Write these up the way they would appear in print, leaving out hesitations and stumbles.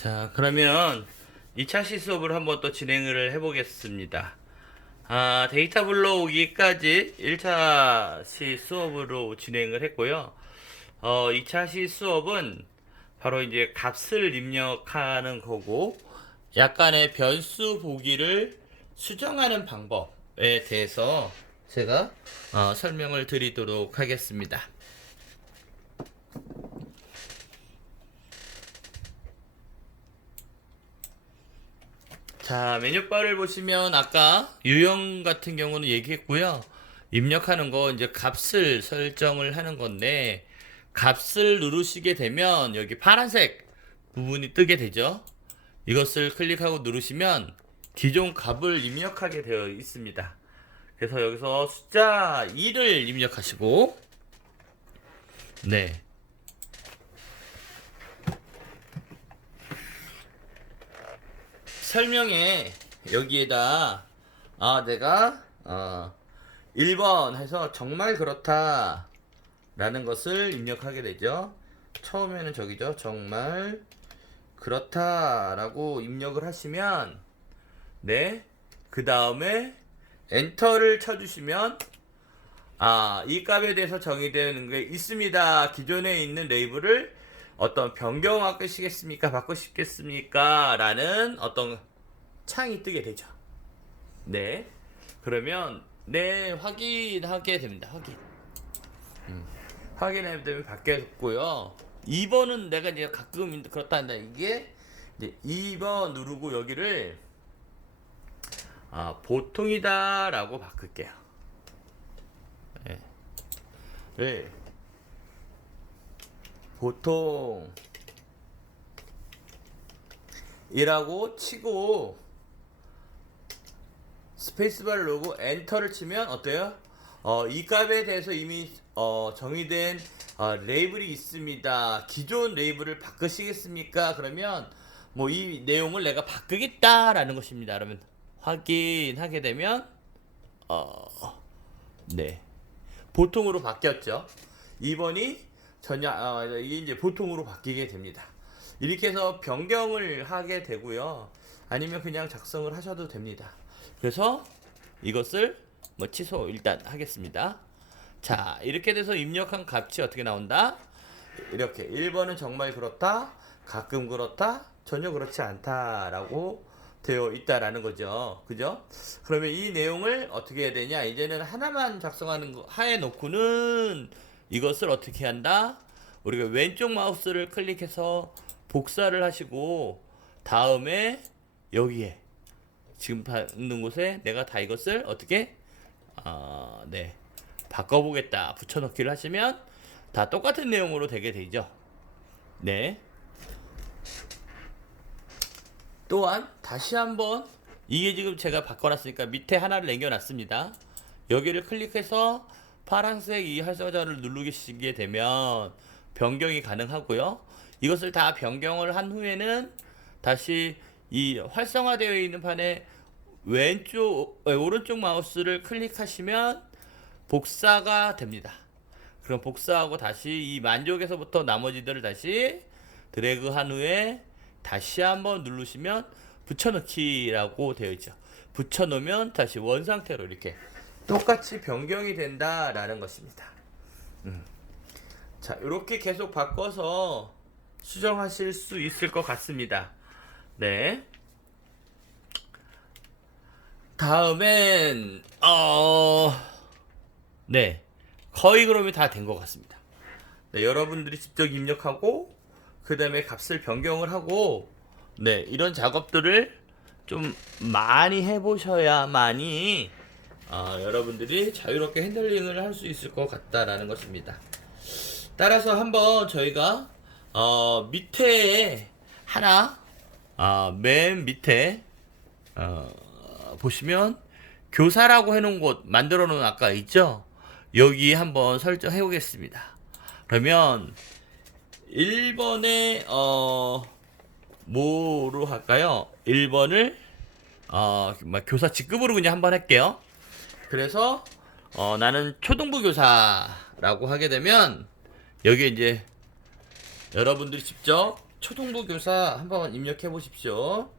자, 그러면 2차 시 수업을 한번 또 진행을 해보겠습니다. 데이터 불러오기까지 1차 시 수업으로 진행을 했고요. 2차 시 수업은 바로 이제 값을 입력하는 거고, 약간의 변수 보기를 수정하는 방법에 대해서 제가 설명을 드리도록 하겠습니다. 자, 메뉴바를 보시면 아까 유형 같은 경우는 얘기했고요. 입력하는 거 이제 값을 설정을 하는 건데, 값을 누르시게 되면 여기 파란색 부분이 뜨게 되죠. 이것을 클릭하고 누르시면 기존 값을 입력하게 되어 있습니다. 그래서 여기서 숫자 2를 입력하시고, 네. 설명에 여기에다 내가 1번 해서 정말 그렇다 라는 것을 입력하게 되죠. 처음에는 저기죠. 정말 그렇다 라고 입력을 하시면, 네, 그 다음에 엔터를 쳐주시면 이 값에 대해서 정의되는 게 있습니다. 기존에 있는 레이블을 어떤 변경하시겠습니까? 바꾸시겠습니까? 라는 어떤 창이 뜨게 되죠. 네. 그러면 네, 확인하게 됩니다. 확인하게 되면 바뀌었고요. 2번은 내가 이제 가끔 그렇다 한다. 이게 이제 2번 누르고 여기를 보통이다 라고 바꿀게요. 네. 네. 보통이라고 치고 스페이스바를 누르고 엔터를 치면 어때요? 이 값에 대해서 이미 정의된 레이블이 있습니다. 기존 레이블을 바꾸시겠습니까? 그러면 뭐 이 내용을 내가 바꾸겠다라는 것입니다. 그러면 확인하게 되면 네, 보통으로 바뀌었죠. 2번이 이게 이제 보통으로 바뀌게 됩니다. 이렇게 해서 변경을 하게 되고요. 아니면 그냥 작성을 하셔도 됩니다. 그래서 이것을 취소 일단 하겠습니다. 자, 이렇게 돼서 입력한 값이 어떻게 나온다? 이렇게 1번은 정말 그렇다, 가끔 그렇다, 전혀 그렇지 않다 라고 되어 있다라는 거죠. 그죠? 그러면 이 내용을 어떻게 해야 되냐? 이제는 하나만 작성하는 거 하에 놓고는 이것을 어떻게 한다? 우리가 왼쪽 마우스를 클릭해서 복사를 하시고, 다음에 여기에 지금 있는 곳에 내가 다 이것을 어떻게 네, 바꿔보겠다 붙여넣기를 하시면 다 똑같은 내용으로 되게 되죠. 네. 또한 다시 한번 이게 지금 제가 바꿔놨으니까 밑에 하나를 남겨놨습니다. 여기를 클릭해서 파란색 이 활성화자를 누르시게 되면 변경이 가능하고요. 이것을 다 변경을 한 후에는 다시 이 활성화되어 있는 판에 오른쪽 마우스를 클릭하시면 복사가 됩니다. 그럼 복사하고 다시 이 만족에서부터 나머지들을 다시 드래그 한 후에 다시 한번 누르시면 붙여넣기라고 되어 있죠. 붙여놓으면 다시 원 상태로 이렇게 똑같이 변경이 된다라는 것입니다. 자, 이렇게 계속 바꿔서 수정하실 수 있을 것 같습니다. 네. 다음엔 네, 거의 그러면 다 된 것 같습니다. 네, 여러분들이 직접 입력하고 그 다음에 값을 변경을 하고, 네, 이런 작업들을 좀 많이 해보셔야만이 여러분들이 자유롭게 핸들링을 할 수 있을 것 같다라는 것입니다. 따라서 한번 저희가 밑에 하나 맨 밑에 보시면 교사라고 해놓은 곳 만들어 놓은 아까 있죠? 여기 한번 설정해 보겠습니다. 그러면 1번에 뭐로 할까요? 1번을 교사 직급으로 그냥 한번 할게요. 그래서 나는 초등부 교사라고 하게 되면 여기 이제 여러분들이 직접 초등부 교사 한번 입력해 보십시오.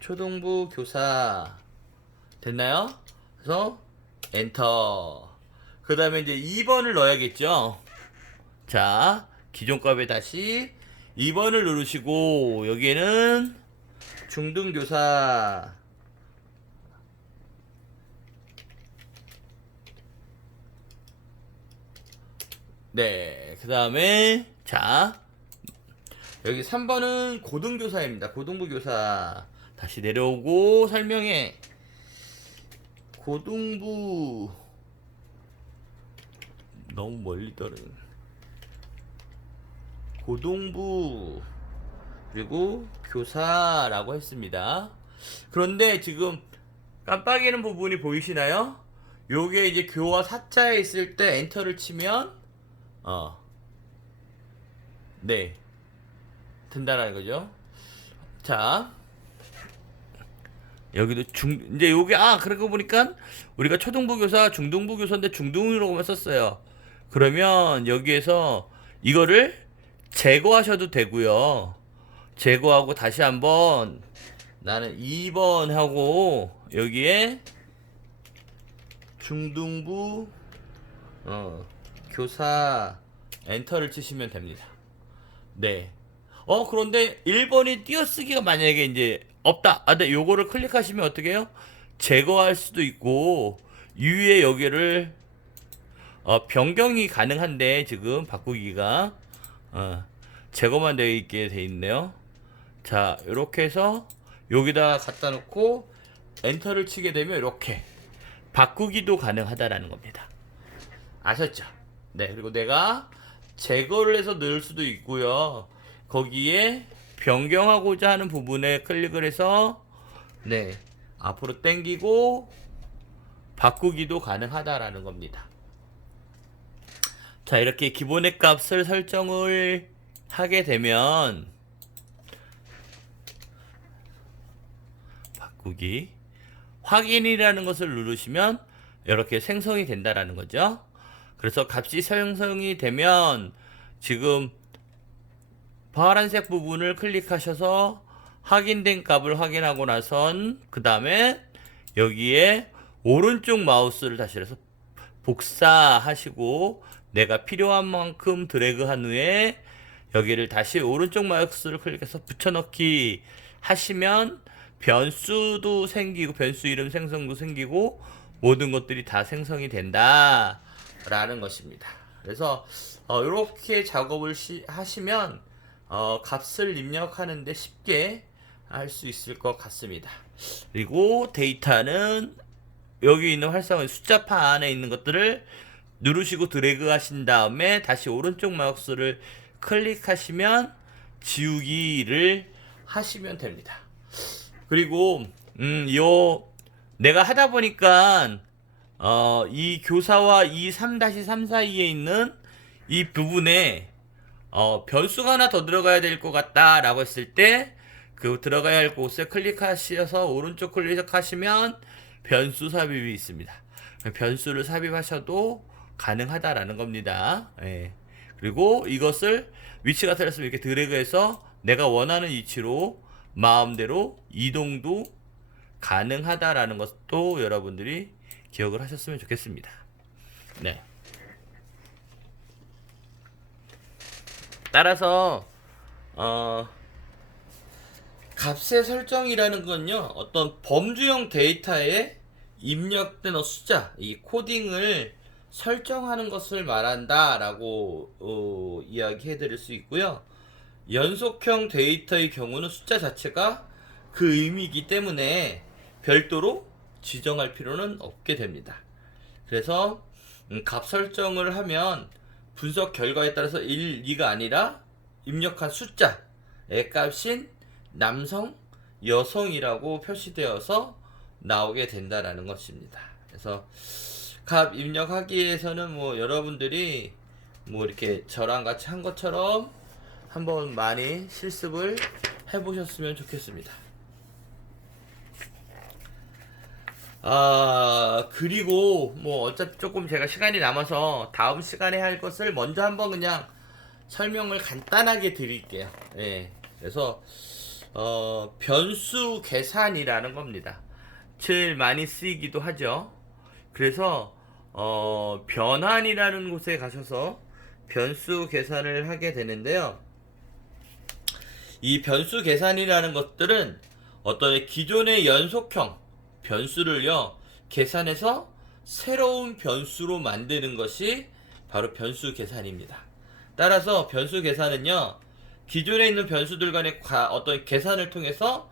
초등부 교사 됐나요? 그래서 엔터. 그 다음에 이제 2번을 넣어야겠죠. 자, 기존 값에 다시 2번을 누르시고 여기에는 중등교사. 네, 그 다음에 자 여기 3번은 고등교사입니다. 고등부 교사. 다시 내려오고 설명해. 고등부 너무 멀리 떨어진 고등부 그리고 교사라고 했습니다. 그런데 지금 깜빡이는 부분이 보이시나요? 요게 이제 교와 사자에 있을 때 엔터를 치면 네 된다라는 거죠. 자 여기도 이제 요게 그러고 보니까 우리가 초등부 교사, 중등부 교사인데 중등이라고만 썼어요. 그러면 여기에서 이거를 제거하셔도 되고요. 제거하고 다시 한번 나는 2번 하고 여기에 중등부 교사 엔터를 치시면 됩니다. 네. 그런데 1번이 띄어쓰기가 만약에 이제 없다. 근데 요거를 클릭하시면 어떻게 해요? 제거할 수도 있고 위에 여기를 변경이 가능한데 지금 바꾸기가 제거만 되어 있게 돼 있네요. 자, 이렇게 해서 여기다 갖다 놓고 엔터를 치게 되면 이렇게 바꾸기도 가능하다라는 겁니다. 아셨죠? 네, 그리고 내가 제거를 해서 넣을 수도 있고요. 거기에 변경하고자 하는 부분에 클릭을 해서 네, 앞으로 당기고 바꾸기도 가능하다라는 겁니다. 자, 이렇게 기본의 값을 설정을 하게 되면 바꾸기 확인이라는 것을 누르시면 이렇게 생성이 된다라는 거죠. 그래서 값이 생성이 되면 지금 파란색 부분을 클릭하셔서 확인된 값을 확인하고 나선 그 다음에 여기에 오른쪽 마우스를 다시 해서 복사하시고 내가 필요한 만큼 드래그한 후에 여기를 다시 오른쪽 마우스를 클릭해서 붙여넣기 하시면 변수도 생기고 변수 이름 생성도 생기고 모든 것들이 다 생성이 된다 라는 것입니다. 그래서 이렇게 작업을 하시면 값을 입력하는데 쉽게 할 수 있을 것 같습니다. 그리고 데이터는 여기 있는 활성화 숫자파 안에 있는 것들을 누르시고 드래그 하신 다음에 다시 오른쪽 마우스를 클릭하시면 지우기를 하시면 됩니다. 그리고 내가 하다 보니까 이 교사와 이 3-3 사이에 있는 이 부분에 변수가 하나 더 들어가야 될 것 같다 라고 했을 때 그 들어가야 할 곳에 클릭하셔서 오른쪽 클릭하시면 변수 삽입이 있습니다. 변수를 삽입하셔도 가능하다라는 겁니다. 예. 그리고 이것을 위치가 틀렸으면 이렇게 드래그해서 내가 원하는 위치로 마음대로 이동도 가능하다라는 것도 여러분들이 기억을 하셨으면 좋겠습니다. 네. 따라서 값의 설정이라는 건요, 어떤 범주형 데이터에 입력된 숫자, 이 코딩을 설정하는 것을 말한다라고 이야기해 드릴 수 있고요. 연속형 데이터의 경우는 숫자 자체가 그 의미이기 때문에 별도로 지정할 필요는 없게 됩니다. 그래서 값 설정을 하면 분석 결과에 따라서 1, 2가 아니라 입력한 숫자의 값인 남성, 여성이라고 표시되어서 나오게 된다라는 것입니다. 그래서 값 입력하기 위해서는 뭐 여러분들이 뭐 이렇게 저랑 같이 한 것처럼 한번 많이 실습을 해보셨으면 좋겠습니다. 그리고 뭐 어차피 조금 제가 시간이 남아서 다음 시간에 할 것을 먼저 한번 그냥 설명을 간단하게 드릴게요. 예. 그래서 변수 계산이라는 겁니다. 제일 많이 쓰이기도 하죠. 그래서 변환이라는 곳에 가셔서 변수 계산을 하게 되는데요. 이 변수 계산이라는 것들은 어떤 기존의 연속형 변수를요 계산해서 새로운 변수로 만드는 것이 바로 변수 계산입니다. 따라서 변수 계산은요 기존에 있는 변수들 간의 어떤 계산을 통해서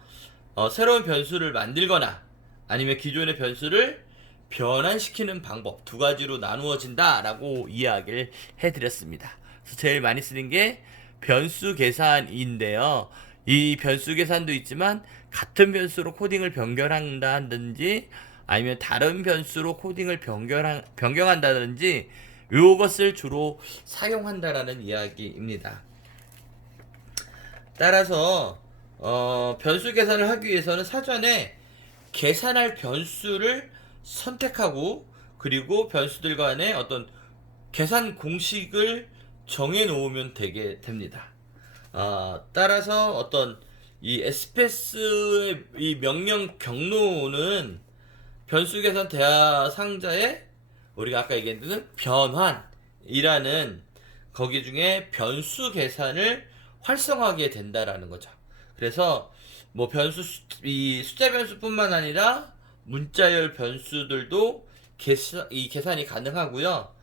새로운 변수를 만들거나 아니면 기존의 변수를 변환시키는 방법 두 가지로 나누어진다라고 이야기를 해드렸습니다. 그래서 제일 많이 쓰는 게 변수 계산인데요. 이 변수 계산도 있지만 같은 변수로 코딩을 변경한다든지 아니면 다른 변수로 코딩을 변경한다든지 이것을 주로 사용한다라는 이야기입니다. 따라서 변수 계산을 하기 위해서는 사전에 계산할 변수를 선택하고 그리고 변수들 간의 어떤 계산 공식을 정해 놓으면 되게 됩니다. 따라서 어떤 이 SPS의 이 명령 경로는 변수 계산 대화 상자에 우리가 아까 얘기했던 변환이라는 거기 중에 변수 계산을 활성화하게 된다라는 거죠. 그래서 뭐 이 숫자 변수뿐만 아니라 문자열 변수들도 이 계산이 가능하고요.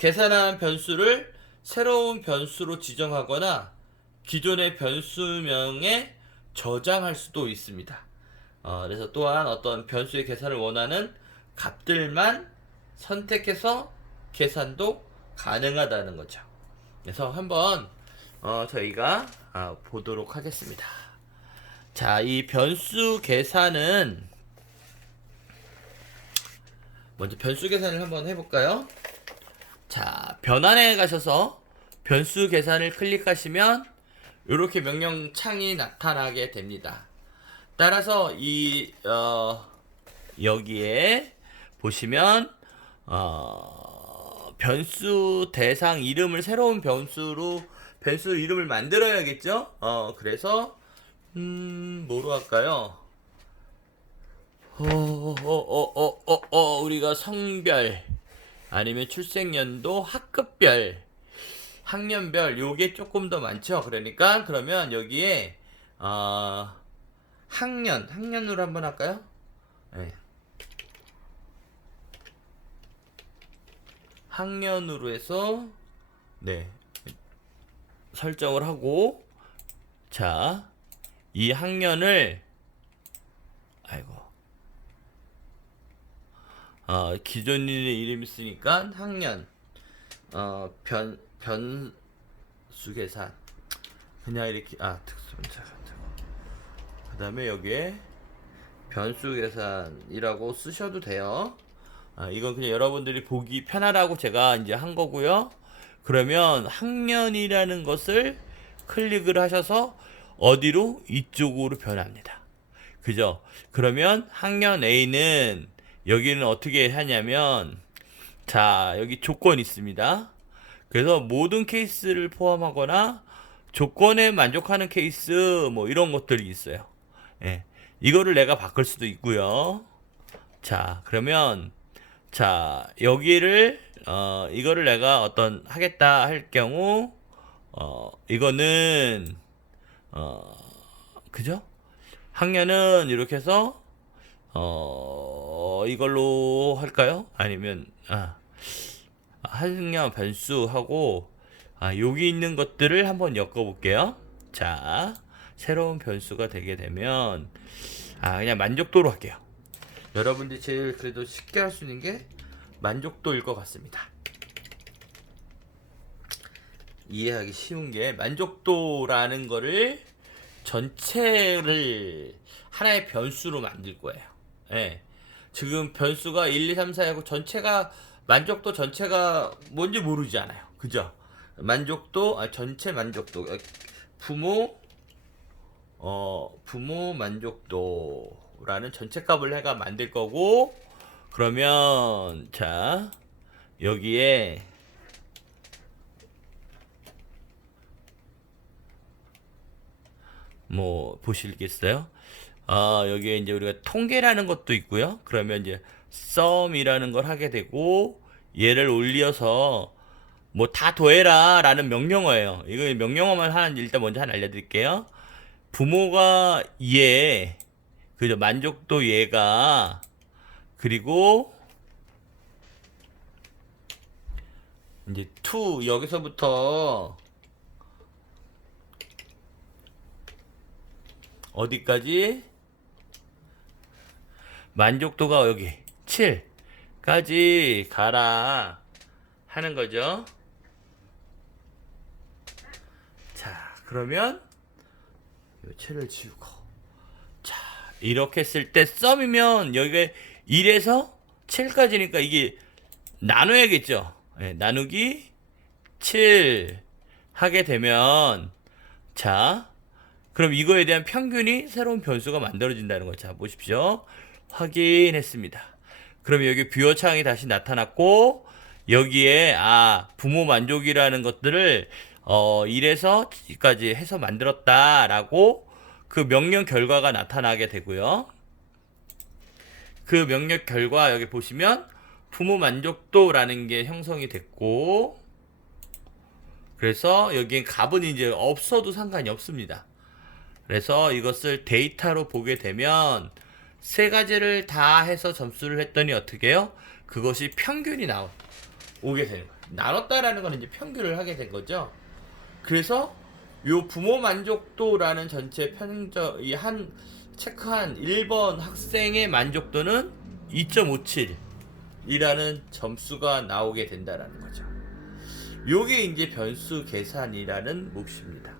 계산한 변수를 새로운 변수로 지정하거나 기존의 변수명에 저장할 수도 있습니다. 그래서 또한 어떤 변수의 계산을 원하는 값들만 선택해서 계산도 가능하다는 거죠. 그래서 한번 저희가 보도록 하겠습니다. 자, 이 변수 계산은 먼저 변수 계산을 한번 해볼까요? 자, 변환에 가셔서 변수 계산을 클릭하시면 이렇게 명령 창이 나타나게 됩니다. 따라서 여기에 보시면 변수 대상 이름을 새로운 변수 이름을 만들어야겠죠? 그래서 뭐로 할까요? 우리가 성별 아니면 출생연도 학급별 학년별 요게 조금 더 많죠. 그러니까 그러면 여기에 학년으로 한번 할까요? 네. 학년으로 해서 네 설정을 하고 자, 이 학년을 기존인의 이름이 있으니까 학년 변수 계산 그냥 이렇게 특수분자 그 다음에 여기에 변수 계산이라고 쓰셔도 돼요. 이건 그냥 여러분들이 보기 편하라고 제가 이제 한 거고요. 그러면 학년이라는 것을 클릭을 하셔서 어디로? 이쪽으로 변합니다. 그죠? 그러면 학년 A는 여기는 어떻게 하냐면 자, 여기 조건이 있습니다. 그래서 모든 케이스를 포함하거나 조건에 만족하는 케이스 뭐 이런 것들이 있어요. 예. 이거를 내가 바꿀 수도 있고요. 자, 그러면 자, 여기를 이거를 내가 하겠다 할 경우 이거는 그죠? 학년은 이렇게 해서 이걸로 할까요? 아니면 학년 변수하고 여기 있는 것들을 한번 엮어 볼게요. 자, 새로운 변수가 되게 되면 그냥 만족도로 할게요. 여러분들이 제일 그래도 쉽게 할 수 있는 게 만족도일 것 같습니다. 이해하기 쉬운 게 만족도라는 거를 전체를 하나의 변수로 만들 거예요. 예. 지금 변수가 1, 2, 3, 4하고 전체가 만족도 전체가 뭔지 모르잖아요. 그죠? 만족도 전체 만족도 부모 만족도라는 전체 값을 내가 만들 거고 그러면 자 여기에 뭐 보시겠어요? 여기에 이제 우리가 통계라는 것도 있고요. 그러면 이제 sum이라는 걸 하게 되고 얘를 올려서 뭐 다 더해라 라는 명령어예요. 이거 명령어만 하나 일단 먼저 하나 알려드릴게요. 부모가 얘, 그죠? 만족도 얘가, 그리고 이제 to 여기서부터 어디까지? 만족도가 여기 7까지 가라 하는 거죠. 자, 그러면 요 7을 지우고, 자, 이렇게 했을 때 썸이면 여기에 1에서 7까지니까 이게 나눠야겠죠. 네, 나누기 7 하게 되면, 자, 그럼 이거에 대한 평균이 새로운 변수가 만들어진다는 거. 자, 보십시오. 확인했습니다. 그럼 여기 뷰어창이 다시 나타났고, 여기에 부모 만족이라는 것들을 1에서 2까지 해서 만들었다라고 그 명령 결과가 나타나게 되고요. 그 명령 결과 여기 보시면 부모 만족도라는 게 형성이 됐고, 그래서 여기엔 값은 이제 없어도 상관이 없습니다. 그래서 이것을 데이터로 보게 되면 세 가지를 다 해서 점수를 했더니 어떻게 해요? 그것이 평균이 오게 되는 거예요. 나눴다라는 건 이제 평균을 하게 된 거죠. 그래서 요 부모 만족도라는 전체 이 체크한 1번 학생의 만족도는 2.57이라는 점수가 나오게 된다라는 거죠. 요게 이제 변수 계산이라는 몫입니다.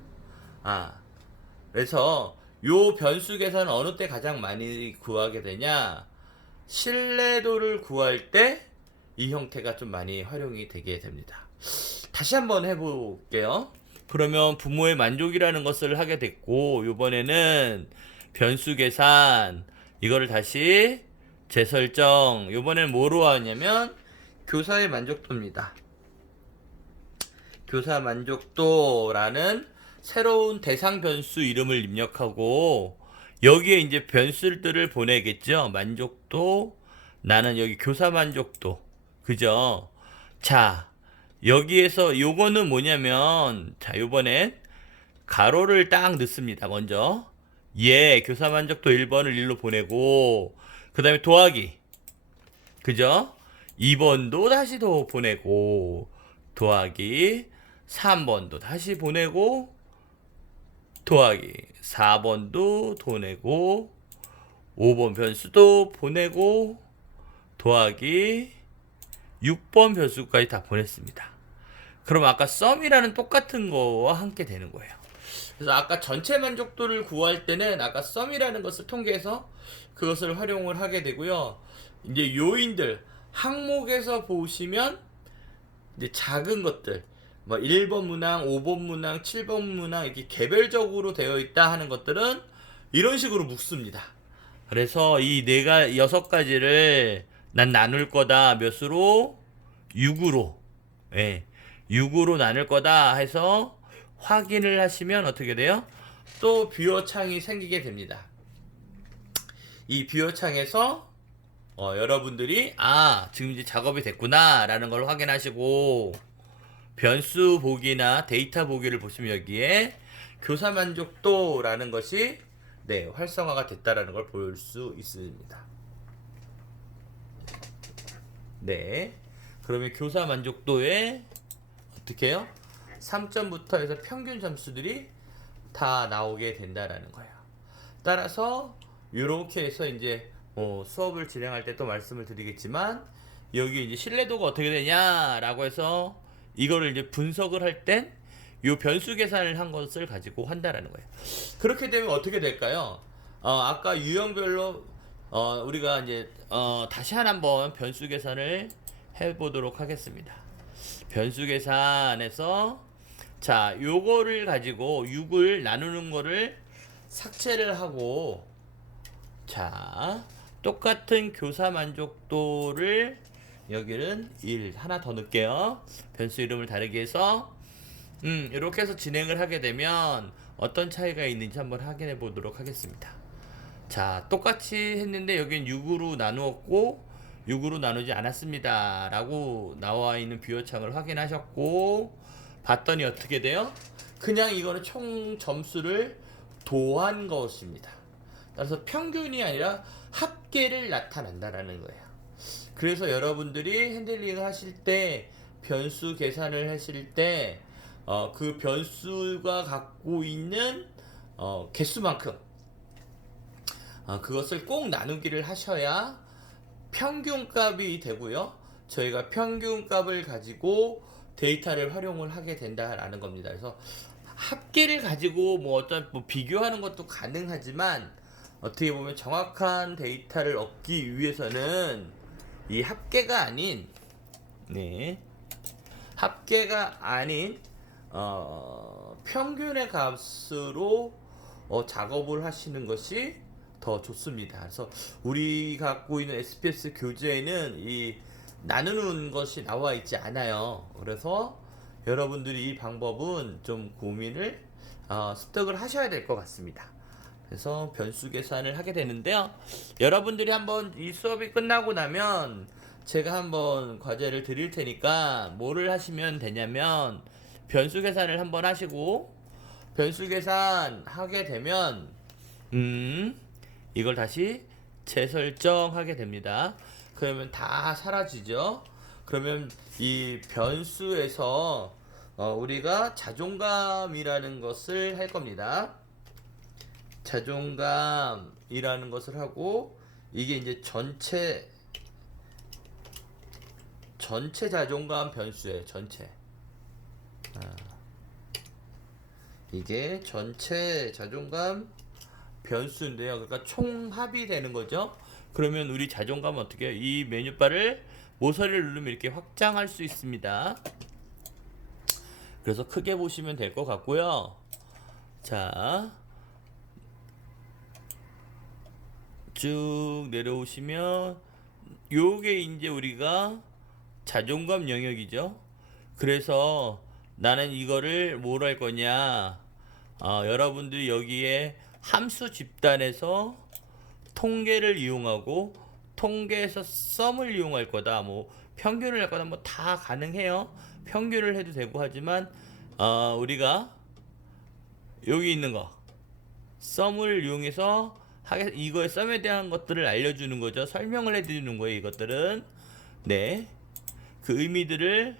그래서 요 변수 계산은 어느 때 가장 많이 구하게 되냐? 신뢰도를 구할 때 이 형태가 좀 많이 활용이 되게 됩니다. 다시 한번 해볼게요. 그러면 부모의 만족이라는 것을 하게 됐고, 요번에는 변수 계산, 이거를 다시 재설정, 요번에는 뭐로 하냐면 교사의 만족도입니다. 교사 만족도라는 새로운 대상 변수 이름을 입력하고, 여기에 이제 변수들을 보내겠죠. 만족도, 나는 여기 교사 만족도, 그죠? 자, 여기에서 요거는 뭐냐면, 자, 요번엔 가로를 딱 넣습니다. 먼저 교사 만족도 1번을 1로 보내고, 그 다음에 더하기, 그죠? 2번도 다시 더 보내고, 더하기 3번도 다시 보내고, 더하기 4번도 보내고, 5번 변수도 보내고, 더하기 6번 변수까지 다 보냈습니다. 그럼 아까 썸이라는 똑같은 거와 함께 되는 거예요. 그래서 아까 전체 만족도를 구할 때는 아까 썸이라는 것을 통계해서 그것을 활용을 하게 되고요. 이제 요인들 항목에서 보시면 이제 작은 것들 뭐 1번 문항, 5번 문항, 7번 문항 이렇게 개별적으로 되어 있다 하는 것들은 이런 식으로 묶습니다. 그래서 이 6가지를 난 나눌 거다. 몇으로? 6으로. 6으로 나눌 거다 해서 확인을 하시면 어떻게 돼요? 또 뷰어 창이 생기게 됩니다. 이 뷰어 창에서 여러분들이 지금 이제 작업이 됐구나 라는 걸 확인하시고, 변수 보기나 데이터 보기를 보시면 여기에 교사 만족도라는 것이 활성화가 됐다라는 걸 볼 수 있습니다. 그러면 교사 만족도에 어떻게 해요? 3점부터 해서 평균 점수들이 다 나오게 된다라는 거예요. 따라서 이렇게 해서 이제 수업을 진행할 때 또 말씀을 드리겠지만, 여기 이제 신뢰도가 어떻게 되냐라고 해서 이거를 이제 분석을 할 땐 이 변수 계산을 한 것을 가지고 한다라는 거예요. 그렇게 되면 어떻게 될까요? 아까 유형별로 우리가 이제 다시 한번 변수 계산을 해보도록 하겠습니다. 변수 계산에서 자, 요거를 가지고 6을 나누는 거를 삭제를 하고, 자, 똑같은 교사 만족도를 여기는 1 하나 더 넣을게요. 변수 이름을 다르게 해서 이렇게 해서 진행을 하게 되면 어떤 차이가 있는지 한번 확인해 보도록 하겠습니다. 자, 똑같이 했는데 여긴 6으로 나누었고 6으로 나누지 않았습니다 라고 나와 있는 비호창을 확인하셨고, 봤더니 어떻게 돼요? 그냥 이거는 총 점수를 도한 것입니다. 따라서 평균이 아니라 합계를 나타낸다라는 거예요. 그래서 여러분들이 핸들링을 하실 때, 변수 계산을 하실 때 그 변수가 갖고 있는 개수만큼 그것을 꼭 나누기를 하셔야 평균값이 되고요. 저희가 평균값을 가지고 데이터를 활용을 하게 된다라는 겁니다. 그래서 합계를 가지고 어떤 비교하는 것도 가능하지만, 어떻게 보면 정확한 데이터를 얻기 위해서는 이 합계가 아닌, 합계가 아닌 평균의 값으로 작업을 하시는 것이 더 좋습니다. 그래서 우리 갖고 있는 SPS 교재에는 이 나누는 것이 나와 있지 않아요. 그래서 여러분들이 이 방법은 좀 고민을 습득을 하셔야 될 것 같습니다. 그래서 변수 계산을 하게 되는데요. 여러분들이 한번 이 수업이 끝나고 나면 제가 한번 과제를 드릴 테니까 뭐를 하시면 되냐면, 변수 계산을 한번 하시고, 변수 계산 하게 되면 이걸 다시 재설정하게 됩니다. 그러면 다 사라지죠. 그러면 이 변수에서 우리가 자존감이라는 것을 할 겁니다. 자존감이라는 것을 하고, 이게 이제 전체 자존감 변수예요. 전체. 이게 전체 자존감 변수인데요. 그러니까 총합이 되는 거죠. 그러면 우리 자존감은 어떻게 해요? 이 메뉴바를 모서리를 누르면 이렇게 확장할 수 있습니다. 그래서 크게 보시면 될 것 같고요. 자, 쭉 내려오시면 요게 이제 우리가 자존감 영역이죠. 그래서 나는 이거를 뭘 할 거냐, 여러분들이 여기에 함수 집단에서 통계를 이용하고, 통계에서 썸을 이용할 거다, 평균을 할 거다, 다 가능해요. 평균을 해도 되고 하지만 우리가 여기 있는 거 썸을 이용해서 이거의 썸에 대한 것들을 알려주는 거죠. 설명을 해드리는 거예요. 이것들은 그 의미들을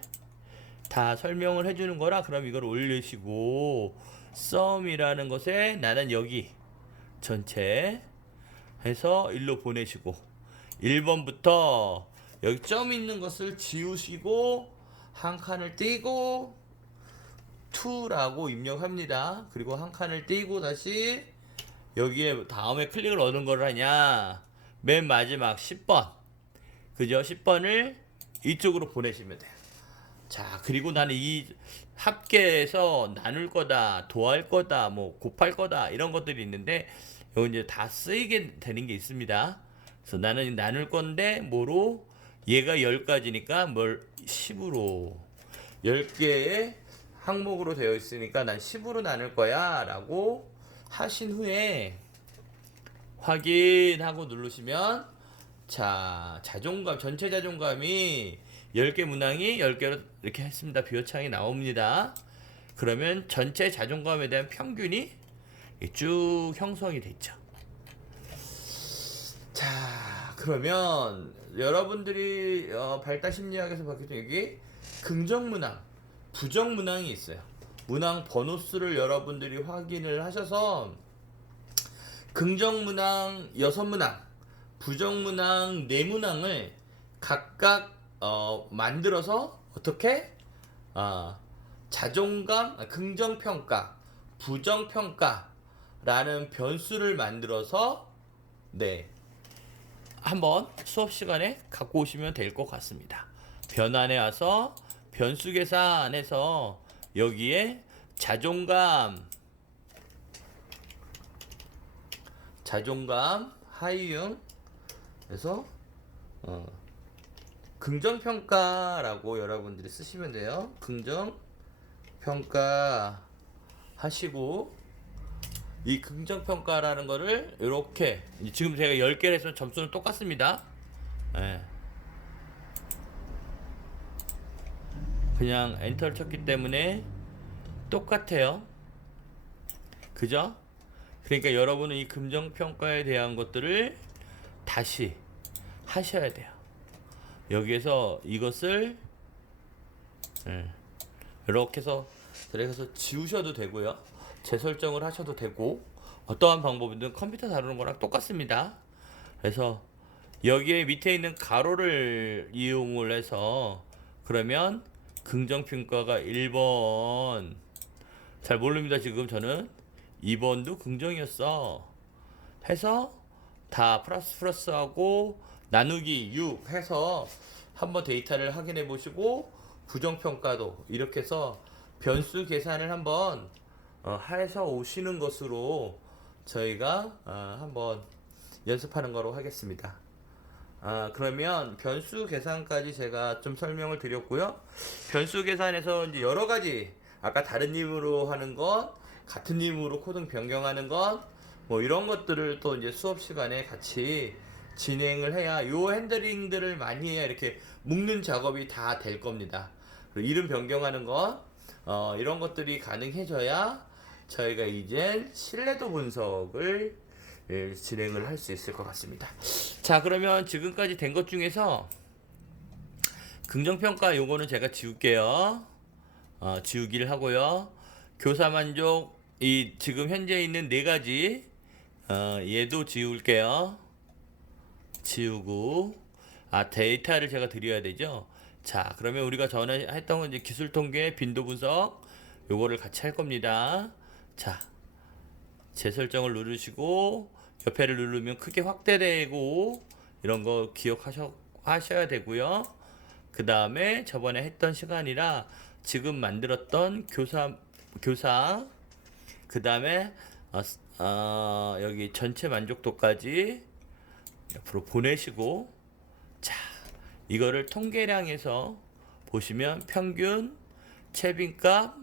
다 설명을 해주는 거라. 그럼 이걸 올리시고, 썸이라는 것에 나는 여기 전체 해서 일로 보내시고, 1번부터 여기 점 있는 것을 지우시고 한 칸을 띄고 2라고 입력합니다. 그리고 한 칸을 띄고 다시 여기에 다음에 클릭을 어느 걸 하냐, 맨 마지막 10번, 그죠? 10번을 이쪽으로 보내시면 돼요. 자, 그리고 나는 이 합계에서 나눌 거다, 더할 거다, 곱할 거다, 이런 것들이 있는데, 이거 이제 다 쓰이게 되는 게 있습니다. 그래서 나는 나눌 건데 뭐로? 얘가 10가지니까 뭘 10으로, 10개의 항목으로 되어 있으니까 난 10으로 나눌 거야 라고 하신 후에 확인하고 누르시면, 자, 자존감, 전체 자존감이 10개 문항이 10개로 이렇게 했습니다. 비호창이 나옵니다. 그러면 전체 자존감에 대한 평균이 쭉 형성이 됐죠. 자, 그러면 여러분들이 발달 심리학에서 봤을 때 여기 긍정 문항, 부정 문항이 있어요. 문항 번호 수를 여러분들이 확인을 하셔서 긍정 문항 6문항, 부정 문항 4문항을 각각 만들어서 어떻게 자존감, 긍정 평가, 부정 평가라는 변수를 만들어서 한번 수업 시간에 갖고 오시면 될 것 같습니다. 변환에 와서 변수 계산해서 여기에 자존감 하이응, 그래서 긍정평가라고 여러분들이 쓰시면 돼요. 긍정평가 하시고, 이 긍정평가라는 거를 이렇게 지금 제가 10개를 했으면 점수는 똑같습니다. 예. 그냥 엔터를 쳤기 때문에 똑같아요. 그죠? 그러니까 여러분은 이 긍정평가에 대한 것들을 다시 하셔야 돼요. 여기에서 이것을 이렇게 해서 들어가서 지우셔도 되고요. 재설정을 하셔도 되고 어떠한 방법이든 컴퓨터 다루는 거랑 똑같습니다. 그래서 여기에 밑에 있는 가로를 이용을 해서 그러면 긍정평가가 1번 잘 모릅니다. 지금 저는 2번도 긍정이었어 해서 다 플러스 하고 나누기 6 해서 한번 데이터를 확인해 보시고 부정평가도 이렇게 해서 변수 계산을 한번 해서 오시는 것으로 저희가 한번 연습하는 거로 하겠습니다. 그러면 변수 계산까지 제가 좀 설명을 드렸고요. 변수 계산에서 이제 여러 가지 아까 다른 님으로 하는 것, 같은 님으로 코딩 변경하는 것, 뭐 이런 것들을 또 이제 수업 시간에 같이 진행을 해야 요 핸들링들을 많이 해야 이렇게 묶는 작업이 다 될 겁니다. 그리고 이름 변경하는 것, 이런 것들이 가능해져야 저희가 이제 신뢰도 분석을 진행을 할 수 있을 것 같습니다. 자, 그러면 지금까지 된 것 중에서 긍정평가 요거는 제가 지울게요. 지우기를 하고요. 교사 만족 이 지금 현재 있는 네 가지 얘도 지울게요. 지우고 데이터를 제가 드려야 되죠. 자, 그러면 우리가 전에 했던 건 이제 기술 통계 빈도 분석 요거를 같이 할 겁니다. 자, 재설정을 누르시고 옆에를 누르면 크게 확대되고 이런 거 기억하셔야 되고요. 그 다음에 저번에 했던 시간이라 지금 만들었던 교사 그 다음에 여기 전체 만족도까지 옆으로 보내시고 자, 이거를 통계량에서 보시면 평균, 채빈값,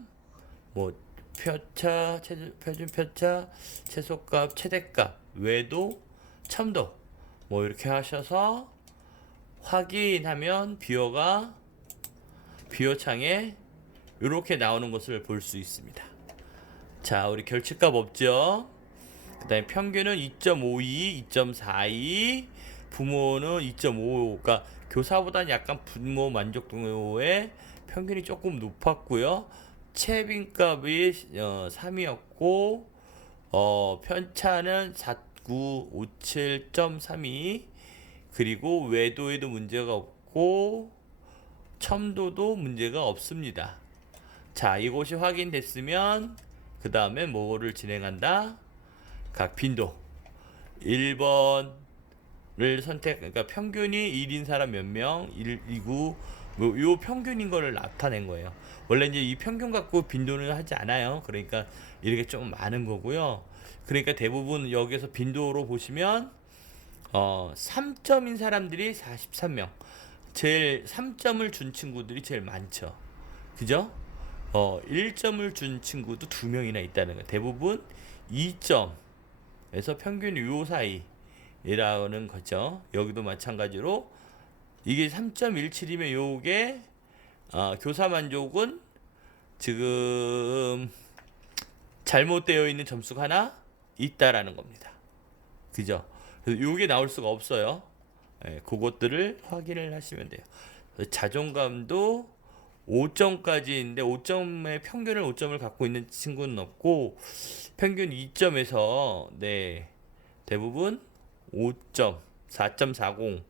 뭐 표차, 표준 표차, 최소값, 최대값, 외도, 첨도 뭐 이렇게 하셔서 확인하면 비호창에 이렇게 나오는 것을 볼 수 있습니다. 자, 우리 결집값 없죠? 그 다음에 평균은 2.52, 2.42, 부모는 2.5, 그러니까 교사보다는 약간 부모 만족도의 평균이 조금 높았고요. 채빈값이 3이었고 편차는 4957.32 그리고 외도에도 문제가 없고 첨도도 문제가 없습니다. 자, 이것이 확인됐으면 그 다음에 뭐를 진행한다? 각 빈도 1번을 그러니까 평균이 1인 사람 몇 명, 1, 2구 요 평균인 거를 나타낸 거예요. 원래 이제 이 평균 갖고 빈도는 하지 않아요. 그러니까 이렇게 좀 많은 거고요. 그러니까 대부분 여기서 빈도로 보시면 3점인 사람들이 43명. 제일 3점을 준 친구들이 제일 많죠. 그죠? 1점을 준 친구도 2명이나 있다는 거예요. 대부분 2점에서 평균 요 사이라는 거죠. 여기도 마찬가지로 이게 3.17이면 요게 교사 만족은 지금 잘못되어 있는 점수가 하나 있다라는 겁니다. 그죠? 그래서 요게 나올 수가 없어요. 그것들을 확인을 하시면 돼요. 자존감도 5점까지인데 5점의 평균을 5점을 갖고 있는 친구는 없고 평균 2점에서 대부분 5점, 4.40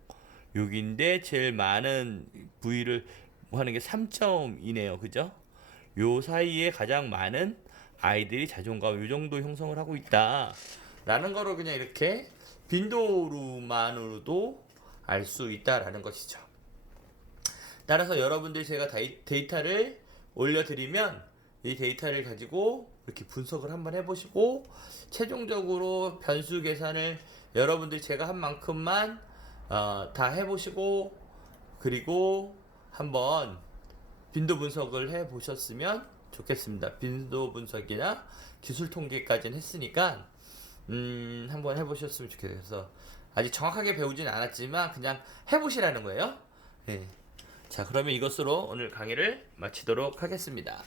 여기인데 제일 많은 부위를 하는 게 3점이네요. 그죠? 요 사이에 가장 많은 아이들이 자존감 요 정도 형성을 하고 있다 라는 거로 그냥 이렇게 빈도로만으로도 알 수 있다라는 것이죠. 따라서 여러분들 제가 데이터를 올려드리면 이 데이터를 가지고 이렇게 분석을 한번 해보시고 최종적으로 변수 계산을 여러분들 제가 한 만큼만 다 해보시고 그리고 한번 빈도 분석을 해보셨으면 좋겠습니다. 빈도 분석이나 기술 통계까지는 했으니까 한번 해보셨으면 좋겠어서 아직 정확하게 배우진 않았지만 그냥 해보시라는 거예요. 네. 자, 그러면 이것으로 오늘 강의를 마치도록 하겠습니다.